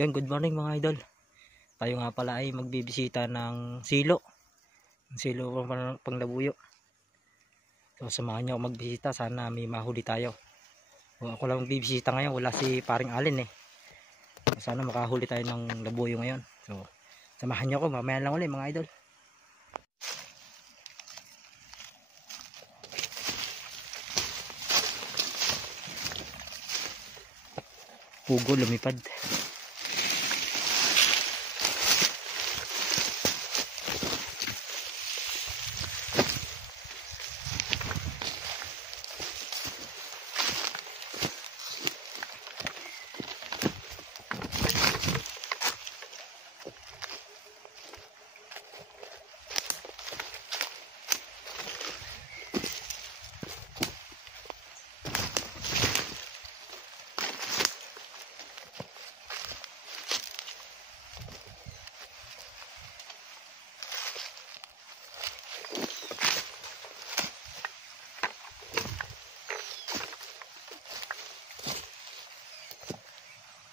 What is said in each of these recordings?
Yan, good morning mga idol. Tayo nga pala ay magbibisita ng silo. Silo panglabuyo. So samahan nyo ako magbisita. Sana may mahuli tayo. So, ako lang magbibisita ngayon. Wala si paring Alin eh. So, sana makahuli tayo ng labuyo ngayon. So samahan nyo ako. Mamaya lang ulit mga idol. Pugo lumipad.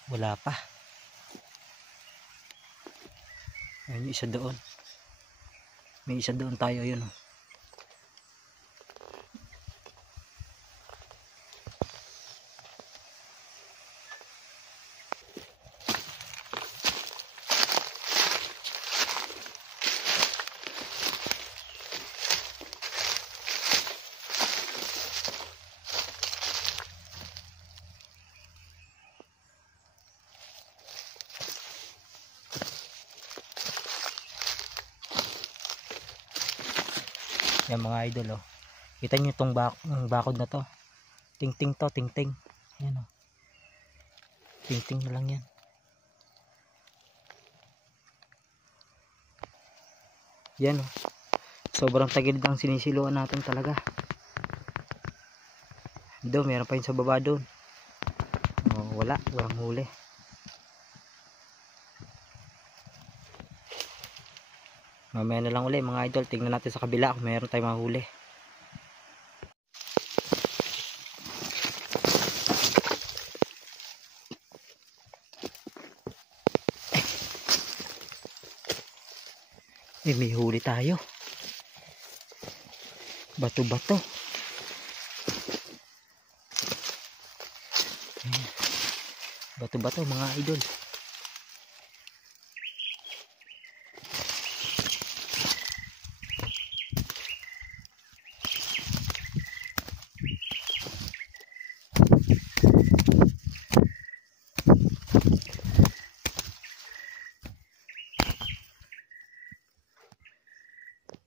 Wala pa. Ayun yung isa doon. May isa doon tayo yun. Yan mga idol oh. Kita nyo itong bakod na to. Ting-ting to, ting-ting. Yan oh. Ting-ting na lang yan. Yan oh. Sobrang tagilid ang sinisiluan natin talaga. Doon, meron pa yun sa baba doon. Oh, walang huli. Mamaya na lang ulit mga idol. Tingnan natin sa kabila kung meron tayong mahuli. May huli tayo. Bato-bato. Bato-bato mga idol.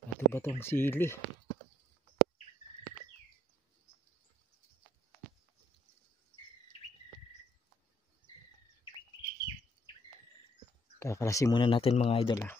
Bato-batong sili. Kakalasin muna natin mga idol ah.